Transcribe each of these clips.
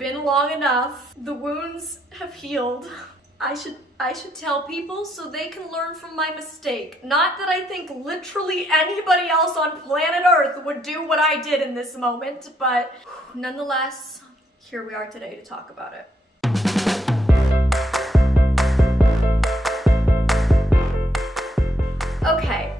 been long enough. The wounds have healed. I should tell people so they can learn from my mistake. Not that I think literally anybody else on planet Earth would do what I did in this moment, but nonetheless, here we are today to talk about it. Okay,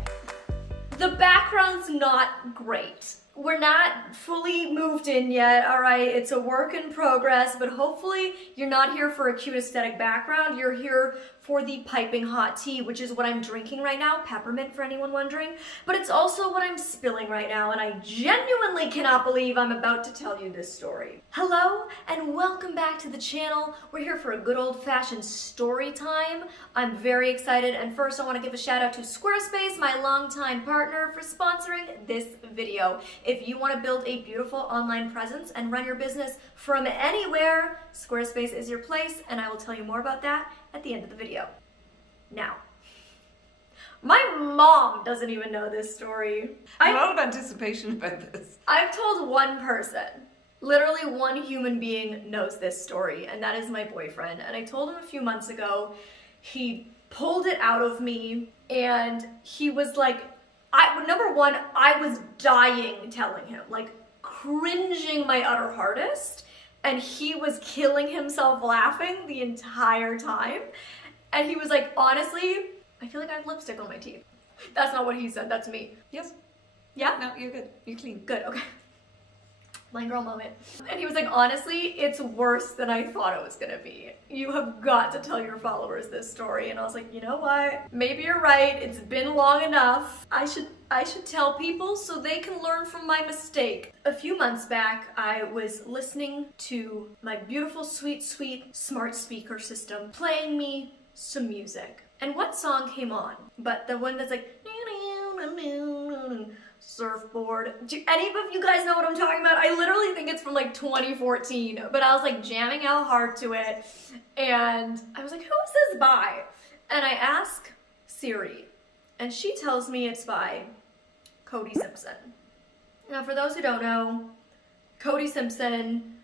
the background's not great. We're not fully moved in yet, all right? It's a work in progress, but hopefully you're not here for a cute aesthetic background. You're here for the piping hot tea, which is what I'm drinking right now, peppermint for anyone wondering, but it's also what I'm spilling right now, and I genuinely cannot believe I'm about to tell you this story. Hello, and welcome back to the channel. We're here for a good old-fashioned story time. I'm very excited, and first I want to give a shout out to Squarespace, my longtime partner, for sponsoring this video. If you want to build a beautiful online presence and run your business from anywhere, Squarespace is your place, and I will tell you more about that at the end of the video. Now, my mom doesn't even know this story. A lot of anticipation about this. I've told one person, literally one human being knows this story, and that is my boyfriend. And I told him a few months ago. He pulled it out of me, and he was like, number one, I was dying telling him, like cringing my utter hardest. And he was killing himself laughing the entire time. And he was like, honestly, I feel like I have lipstick on my teeth. That's not what he said, that's me. Yes. Yeah? No, you're good. You're clean. Good, okay. Blind girl moment. And he was like, honestly, it's worse than I thought it was gonna be. You have got to tell your followers this story. And I was like, you know what? Maybe you're right, it's been long enough. I should tell people so they can learn from my mistake. A few months back, I was listening to my beautiful, sweet, sweet smart speaker system playing me some music. And what song came on? But the one that's like, surfboard. Do any of you guys know what I'm talking about? I literally think it's from like 2014, but I was like jamming out hard to it, and I was like, who is this by? And I ask Siri, and she tells me it's by Cody Simpson. Now, for those who don't know, Cody Simpson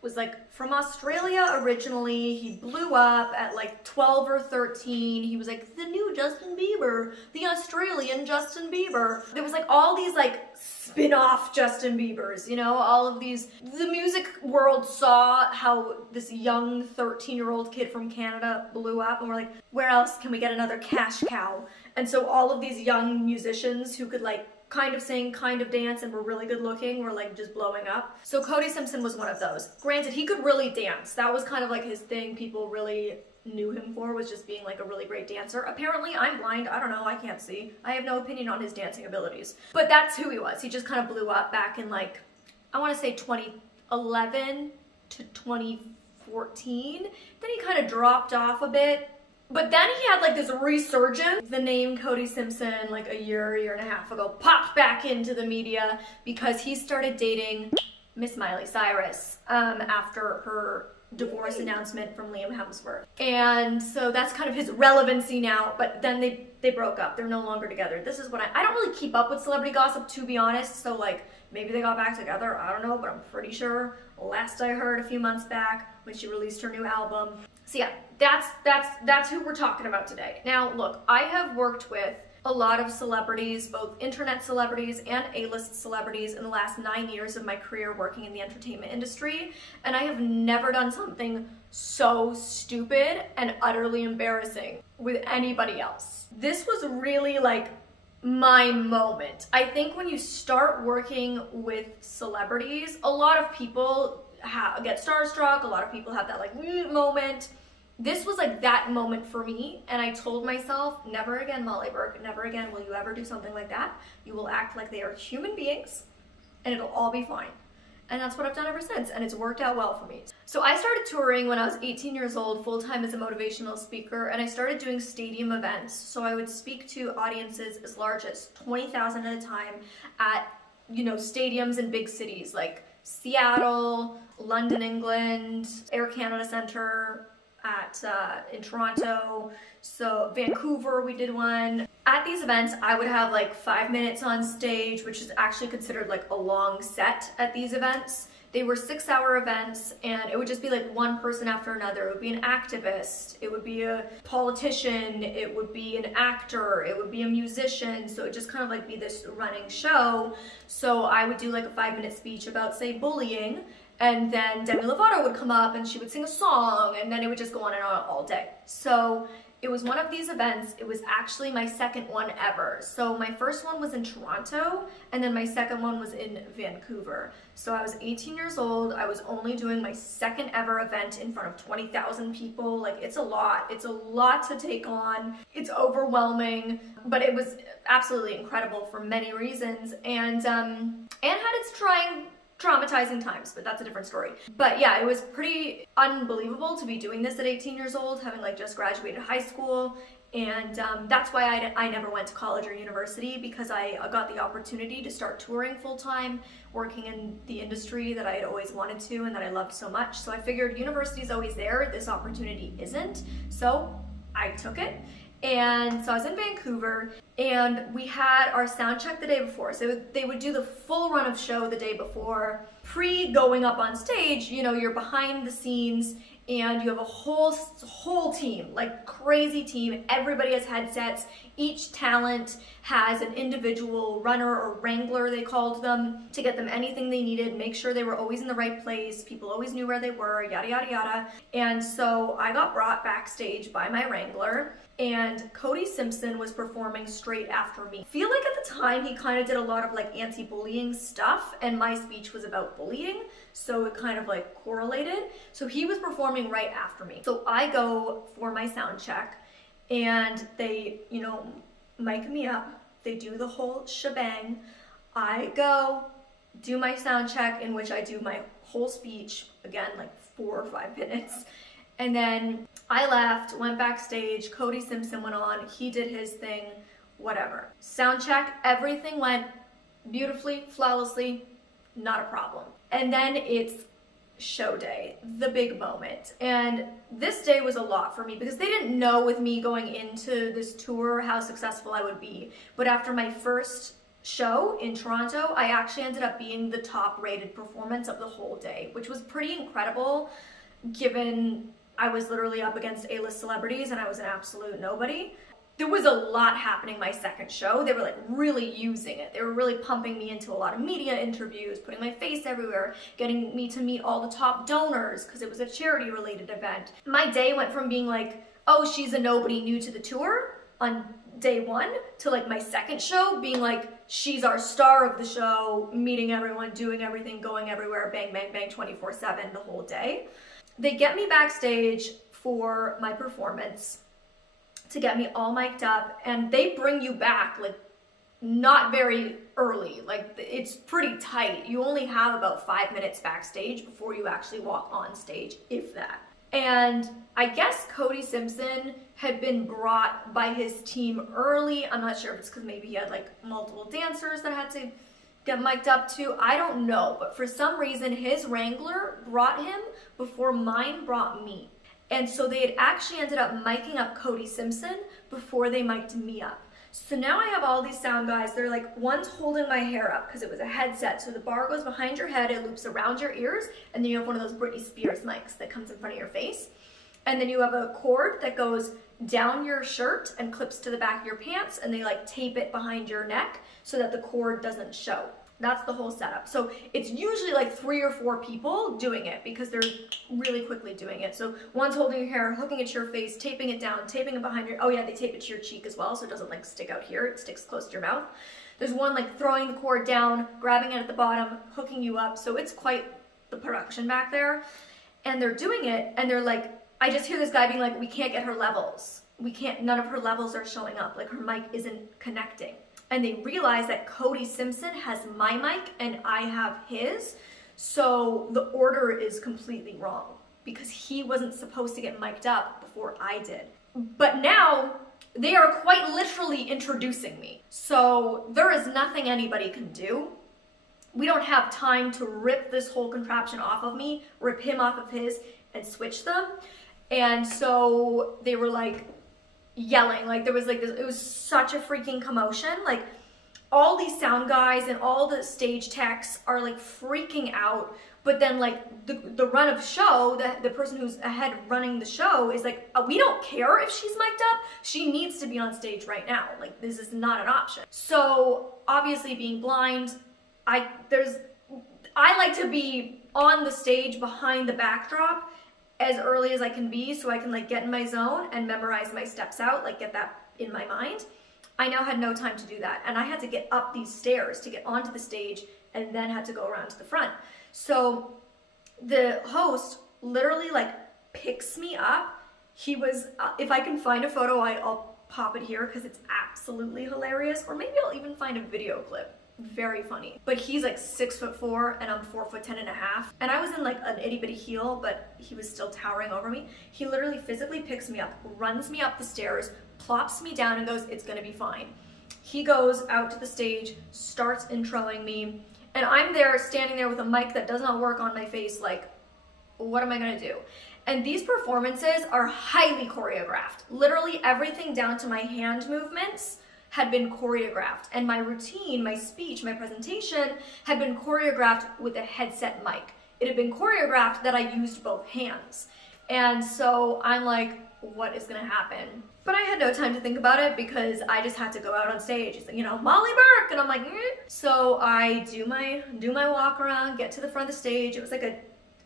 was like from Australia originally. He blew up at like 12 or 13. He was like the new Justin Bieber, the Australian Justin Bieber. There was like all these like spin-off Justin Biebers, you know, all of these. The music world saw how this young 13-year-old kid from Canada blew up, and we're like, where else can we get another cash cow? And so all of these young musicians who could like kind of sing, kind of dance, and were really good looking, were like just blowing up. So Cody Simpson was one of those. Granted, he could really dance. That was kind of like his thing. People really knew him for, was just being like a really great dancer. Apparently, I'm blind. I don't know. I can't see. I have no opinion on his dancing abilities. But that's who he was. He just kind of blew up back in like, I want to say 2011 to 2014. Then he kind of dropped off a bit. But then he had like this resurgence. The name Cody Simpson, like a year and a half ago, popped back into the media because he started dating Miss Miley Cyrus after her divorce announcement from Liam Hemsworth. And so that's kind of his relevancy now, but then they broke up. They're no longer together. This is what I don't really keep up with celebrity gossip, to be honest, so like maybe they got back together, I don't know, but I'm pretty sure last I heard a few months back when she released her new album. So yeah, that's who we're talking about today. Now look, I have worked with a lot of celebrities, both internet celebrities and A-list celebrities in the last 9 years of my career working in the entertainment industry, and I have never done something so stupid and utterly embarrassing with anybody else. This was really like my moment. I think when you start working with celebrities, a lot of people get starstruck, a lot of people have that like moment. This was like that moment for me, and I told myself, never again, Molly Burke, never again will you ever do something like that. You will act like they are human beings, and it'll all be fine. And that's what I've done ever since, and it's worked out well for me. So I started touring when I was 18 years old, full-time as a motivational speaker, and I started doing stadium events. So I would speak to audiences as large as 20,000 at a time at, you know, stadiums in big cities like Seattle, London, England, Air Canada Centre, in Toronto, so Vancouver, we did one. At these events, I would have like 5 minutes on stage, which is actually considered like a long set at these events. They were 6-hour events, and it would just be like one person after another. It would be an activist, it would be a politician, it would be an actor, it would be a musician. So it just kind of like be this running show. So I would do like a 5-minute speech about, say, bullying, and then Demi Lovato would come up and she would sing a song, and then it would just go on and on all day. So it was one of these events. It was actually my second one ever. So my first one was in Toronto, and then my second one was in Vancouver. So I was 18 years old. I was only doing my second ever event in front of 20,000 people. Like, it's a lot. It's a lot to take on. It's overwhelming, but it was absolutely incredible for many reasons, and had its traumatizing times, but that's a different story. But yeah, it was pretty unbelievable to be doing this at 18 years old, having like just graduated high school. And that's why I never went to college or university, because I got the opportunity to start touring full-time, working in the industry that I had always wanted to and that I loved so much. So I figured university's always there, this opportunity isn't. So I took it. And so I was in Vancouver, and we had our sound check the day before. So they would do the full run of show the day before. Pre-going up on stage, you know, you're behind the scenes, and you have a whole team, like crazy team. Everybody has headsets. Each talent has an individual runner or wrangler, they called them, to get them anything they needed, make sure they were always in the right place, people always knew where they were, yada, yada, yada. And so I got brought backstage by my wrangler, and Cody Simpson was performing straight after me. I feel like at the time he kind of did a lot of like anti-bullying stuff, and my speech was about bullying, so it kind of like correlated. So he was performing right after me. So I go for my sound check, and they, you know, mic me up. They do the whole shebang. I go do my sound check, in which I do my whole speech, again, like 4 or 5 minutes. And then I left, went backstage, Cody Simpson went on, he did his thing, whatever. Sound check, everything went beautifully, flawlessly, not a problem. And then it's show day, the big moment. And this day was a lot for me, because they didn't know with me going into this tour how successful I would be. But after my first show in Toronto, I actually ended up being the top rated performance of the whole day, which was pretty incredible, given I was literally up against A-list celebrities and I was an absolute nobody. There was a lot happening my second show. They were like really using it. They were really pumping me into a lot of media interviews, putting my face everywhere, getting me to meet all the top donors, because it was a charity related event. My day went from being like, oh, she's a nobody new to the tour on day 1, to like my second show being like, she's our star of the show, meeting everyone, doing everything, going everywhere, bang, bang, bang, 24/7 the whole day. They get me backstage for my performance to get me all mic'd up, and they bring you back like not very early. Like, it's pretty tight. You only have about 5 minutes backstage before you actually walk on stage, if that. And I guess Cody Simpson had been brought by his team early. I'm not sure if it's because maybe he had like multiple dancers that had to get mic'd up too. I don't know, but for some reason his wrangler brought him before mine brought me. And so they had actually ended up micing up Cody Simpson before they mic'd me up. So now I have all these sound guys. They're like, one's holding my hair up because it was a headset. So the bar goes behind your head, it loops around your ears, and then you have one of those Britney Spears mics that comes in front of your face. And then you have a cord that goes down your shirt and clips to the back of your pants, and they like tape it behind your neck so that the cord doesn't show. That's the whole setup. So it's usually like 3 or 4 people doing it, because they're really quickly doing it. So one's holding your hair, hooking it to your face, taping it down, taping it behind your, oh yeah, they tape it to your cheek as well, so it doesn't like stick out here, it sticks close to your mouth. There's one like throwing the cord down, grabbing it at the bottom, hooking you up. So it's quite the production back there. And they're doing it, and they're like, I just hear this guy being like, we can't get her levels. We can't, none of her levels are showing up. Like, her mic isn't connecting. And they realize that Cody Simpson has my mic and I have his. So the order is completely wrong, because he wasn't supposed to get mic'd up before I did. But now they are quite literally introducing me. So there is nothing anybody can do. We don't have time to rip this whole contraption off of me, rip him off of his, and switch them. And so they were like yelling, like there was like this, it was such a freaking commotion. Like, all these sound guys and all the stage techs are like freaking out. But then like the run of show, the person who's ahead running the show is like, we don't care if she's mic'd up. She needs to be on stage right now. Like, this is not an option. So obviously being blind, I like to be on the stage behind the backdrop as early as I can be, so I can like get in my zone and memorize my steps out, like get that in my mind. I now had no time to do that, and I had to get up these stairs to get onto the stage and then had to go around to the front. So the host literally like picks me up. He was, if I can find a photo, I'll pop it here because it's absolutely hilarious, or maybe I'll even find a video clip. Very funny. But he's like 6'4" and I'm 4'10.5". And I was in like an itty bitty heel, but he was still towering over me. He literally physically picks me up, runs me up the stairs, plops me down and goes, "It's gonna be fine." He goes out to the stage, starts introing me, and I'm there standing there with a mic that does not work on my face, like, what am I gonna do? And these performances are highly choreographed. Literally everything down to my hand movements had been choreographed, and my routine, my speech, my presentation had been choreographed with a headset mic. It had been choreographed that I used both hands. And so I'm like, what is gonna happen? But I had no time to think about it because I just had to go out on stage. It's like, you know, Molly Burke, and I'm like, So I do my walk around, get to the front of the stage. It was like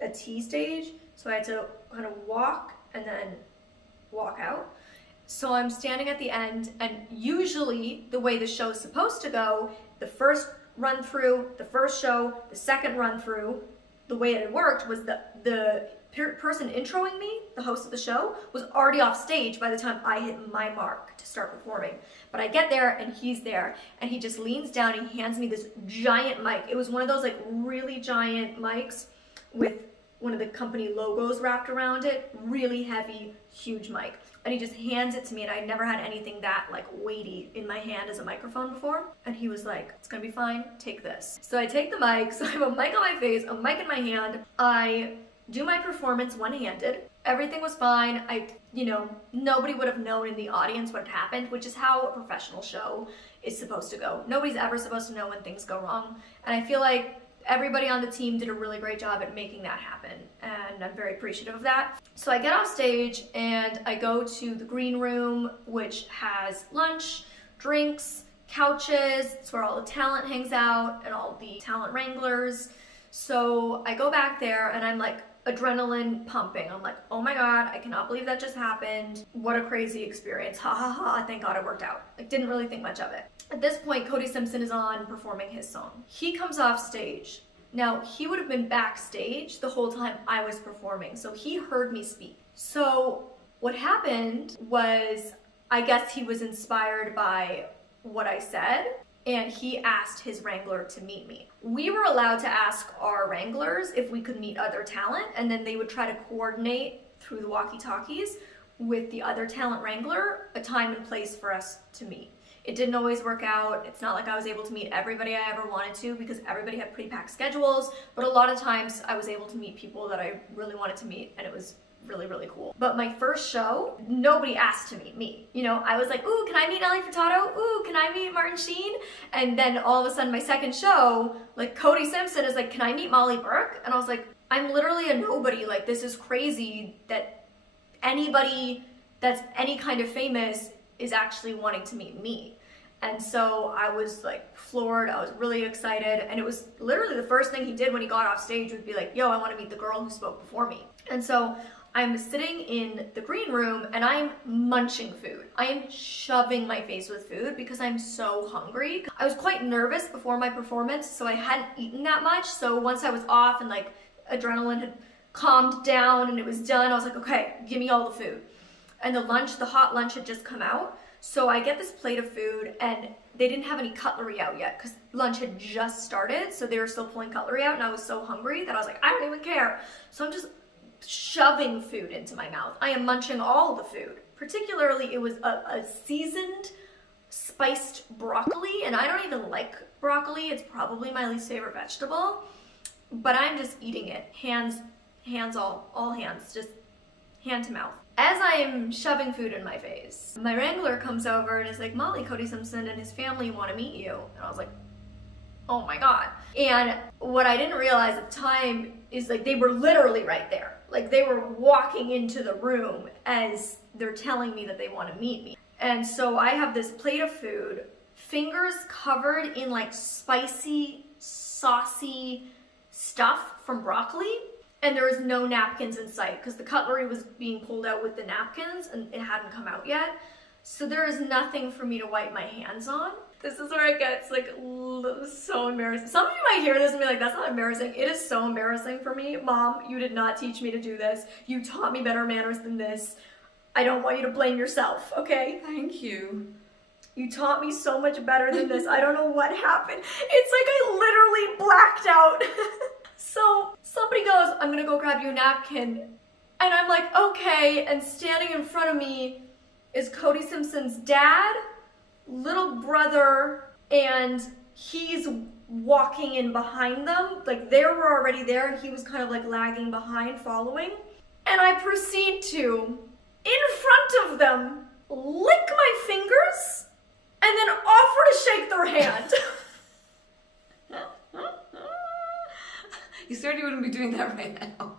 a T stage, so I had to kind of walk and then walk out. So I'm standing at the end, and usually the way the show is supposed to go, the first run through, the first show, the second run through, the way it had worked was the person introing me, the host of the show, was already off stage by the time I hit my mark to start performing. But I get there and he's there, and he just leans down and he hands me this giant mic. It was one of those like really giant mics with one of the company logos wrapped around it, really heavy, huge mic. And he just hands it to me, and I'd never had anything that like weighty in my hand as a microphone before. And he was like, "It's gonna be fine, take this." So I take the mic, so I have a mic on my face, a mic in my hand. I do my performance one-handed. Everything was fine. Nobody would have known in the audience what had happened, which is how a professional show is supposed to go. Nobody's ever supposed to know when things go wrong. And I feel like everybody on the team did a really great job at making that happen, and I'm very appreciative of that. So I get off stage and I go to the green room, which has lunch, drinks, couches. It's where all the talent hangs out and all the talent wranglers. So I go back there and I'm like adrenaline pumping. I'm like, oh my God, I cannot believe that just happened. What a crazy experience. Ha ha ha, thank God it worked out. I didn't really think much of it. At this point, Cody Simpson is on performing his song. He comes off stage. Now, he would have been backstage the whole time I was performing, so he heard me speak. So what happened was, I guess he was inspired by what I said, and he asked his wrangler to meet me. We were allowed to ask our wranglers if we could meet other talent, and then they would try to coordinate through the walkie-talkies with the other talent wrangler a time and place for us to meet. It didn't always work out. It's not like I was able to meet everybody I ever wanted to because everybody had pre-packed schedules, but a lot of times I was able to meet people that I really wanted to meet, and it was really, really cool. But my first show, nobody asked to meet me. You know, I was like, ooh, can I meet Nelly Furtado? Ooh, can I meet Martin Sheen? And then all of a sudden my second show, like Cody Simpson is like, can I meet Molly Burke? And I was like, I'm literally a nobody. Like, this is crazy that anybody that's any kind of famous is actually wanting to meet me. And so I was like floored. I was really excited. And it was literally the first thing he did when he got off stage would be like, yo, I want to meet the girl who spoke before me. And so I'm sitting in the green room and I'm munching food. I am shoving my face with food because I'm so hungry. I was quite nervous before my performance, so I hadn't eaten that much. So once I was off and like adrenaline had calmed down and it was done, I was like, okay, give me all the food. And the hot lunch had just come out. So I get this plate of food, and they didn't have any cutlery out yet because lunch had just started, so they were still pulling cutlery out, and I was so hungry that I was like, I don't even care. So I'm just shoving food into my mouth. I am munching all the food. Particularly, it was a seasoned, spiced broccoli, and I don't even like broccoli. It's probably my least favorite vegetable, but I'm just eating it. Hands, all hands, just hand to mouth. as I'm shoving food in my face, my wrangler comes over and is like, Molly, Cody Simpson and his family want to meet you. And I was like, oh my God. And what I didn't realize at the time is like they were literally right there. Like they were walking into the room as they're telling me that they want to meet me. And so I have this plate of food, fingers covered in like spicy, saucy stuff from broccoli. And there was no napkins in sight because the cutlery was being pulled out with the napkins and it hadn't come out yet. So there is nothing for me to wipe my hands on. This is where it gets like so embarrassing. Some of you might hear this and be like, that's not embarrassing. It is so embarrassing for me. Mom, you did not teach me to do this. You taught me better manners than this. I don't want you to blame yourself, okay? Thank you. You taught me so much better than this. I don't know what happened. It's like I literally blacked out. So somebody goes, I'm gonna go grab you a napkin. And I'm like, okay. And standing in front of me is Cody Simpson's dad, little brother, and he's walking in behind them. Like they were already there and he was kind of like lagging behind, following. And I proceed to, in front of them, lick my fingers and then offer to shake their hand. You certainly wouldn't be doing that right now.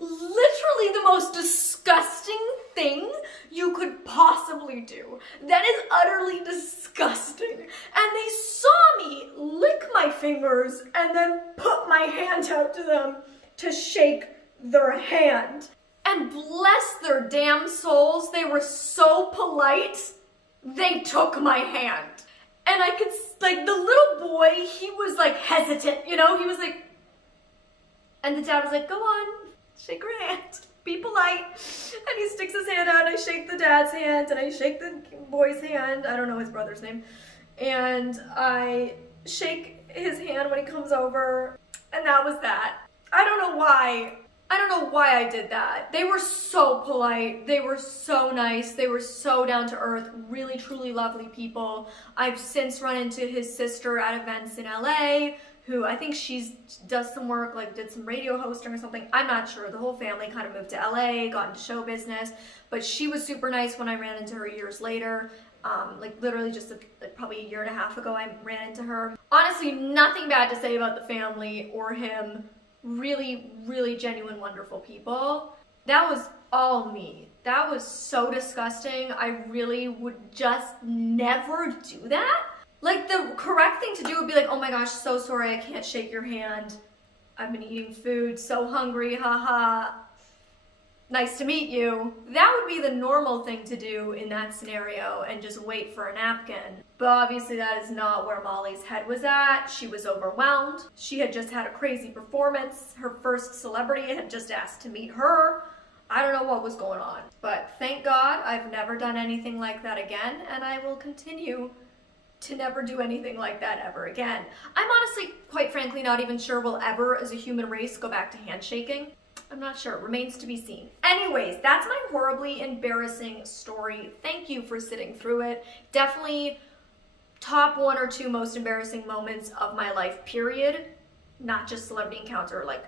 Literally the most disgusting thing you could possibly do. That is utterly disgusting. And they saw me lick my fingers and then put my hand out to them to shake their hand. And bless their damn souls, they were so polite, they took my hand. And I could, like, the little boy, he was like hesitant, you know? He was like, and the dad was like, go on, shake her hand, be polite. And he sticks his hand out, and I shake the dad's hand, and I shake the boy's hand. I don't know his brother's name. And I shake his hand when he comes over, and that was that. I don't know why I did that. They were so polite. They were so nice. They were so down to earth, really, truly lovely people. I've since run into his sister at events in LA, who I think does some work, like did some radio hosting or something. I'm not sure. The whole family kind of moved to LA, got into show business, but she was super nice when I ran into her years later. Like literally just probably a year and a half ago, I ran into her. Honestly, nothing bad to say about the family or him. Really, really genuine, wonderful people. That was all me. That was so disgusting. I really would just never do that. Like the correct thing to do would be like, oh my gosh, so sorry, I can't shake your hand. I've been eating food, so hungry, haha. Nice to meet you. That would be the normal thing to do in that scenario and just wait for a napkin. But obviously that is not where Molly's head was at. She was overwhelmed. She had just had a crazy performance. Her first celebrity had just asked to meet her. I don't know what was going on. But thank God I've never done anything like that again, and I will continue to never do anything like that ever again. I'm honestly, quite frankly, not even sure we'll ever, as a human race, go back to handshaking. I'm not sure. It remains to be seen. Anyways, that's my horribly embarrassing story. Thank you for sitting through it. Definitely top 1 or 2 most embarrassing moments of my life, period. Not just celebrity encounter, like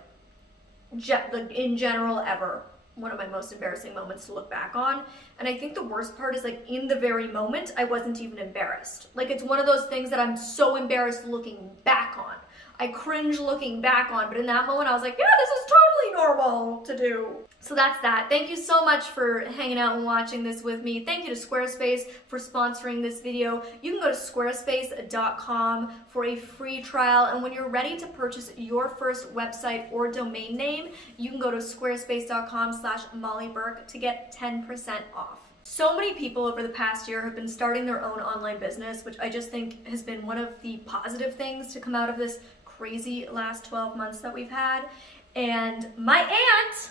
in general ever. One of my most embarrassing moments to look back on. And I think the worst part is like in the very moment, I wasn't even embarrassed. Like it's one of those things that I'm so embarrassed looking back on. I cringe looking back on, but in that moment I was like, yeah, this is totally normal to do. So that's that. Thank you so much for hanging out and watching this with me. Thank you to Squarespace for sponsoring this video. You can go to squarespace.com for a free trial, and when you're ready to purchase your first website or domain name, you can go to squarespace.com/MollyBurke to get 10% off. So many people over the past year have been starting their own online business, which I just think has been one of the positive things to come out of this crazy last 12 months that we've had. And my aunt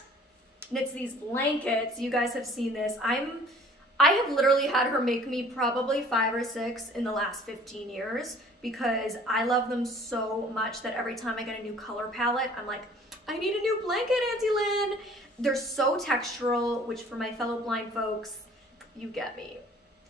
knits these blankets. You guys have seen this. I have literally had her make me probably 5 or 6 in the last 15 years because I love them so much that every time I get a new color palette, I'm like, I need a new blanket, Auntie Lynn. They're so textural, which for my fellow blind folks, you get me.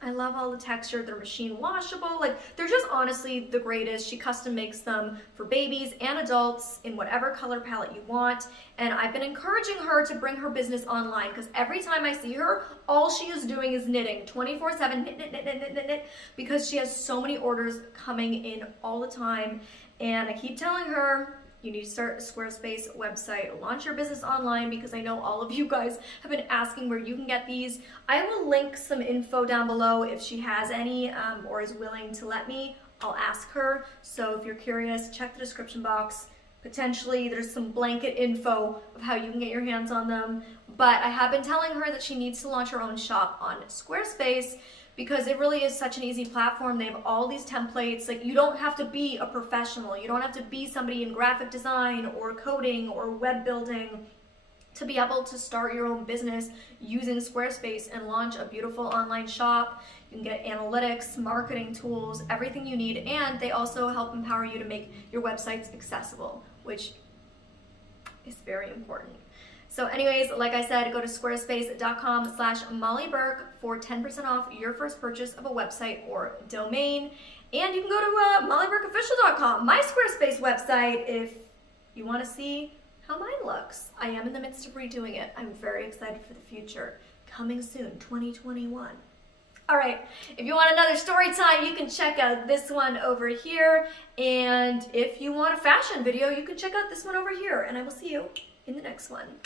I love all the texture. They're machine washable. Like, they're just honestly the greatest. She custom makes them for babies and adults in whatever color palette you want. And I've been encouraging her to bring her business online because every time I see her, all she is doing is knitting 24/7, knit, knit, knit, knit, knit, knit, knit, because she has so many orders coming in all the time. And I keep telling her, you need to start a Squarespace website, launch your business online, because I know all of you guys have been asking where you can get these. I will link some info down below if she has any or is willing to let me. I'll ask her. So if you're curious, check the description box. Potentially there's some blanket info of how you can get your hands on them. But I have been telling her that she needs to launch her own shop on Squarespace, because it really is such an easy platform. They have all these templates. Like, you don't have to be a professional. You don't have to be somebody in graphic design or coding or web building to be able to start your own business using Squarespace and launch a beautiful online shop. You can get analytics, marketing tools, everything you need, and they also help empower you to make your websites accessible, which is very important. So anyways, like I said, go to squarespace.com/MollyBurke for 10% off your first purchase of a website or domain. And you can go to mollyburkeofficial.com, my Squarespace website, if you want to see how mine looks. I am in the midst of redoing it. I'm very excited for the future. Coming soon, 2021. All right, if you want another story time, you can check out this one over here. And if you want a fashion video, you can check out this one over here. And I will see you in the next one.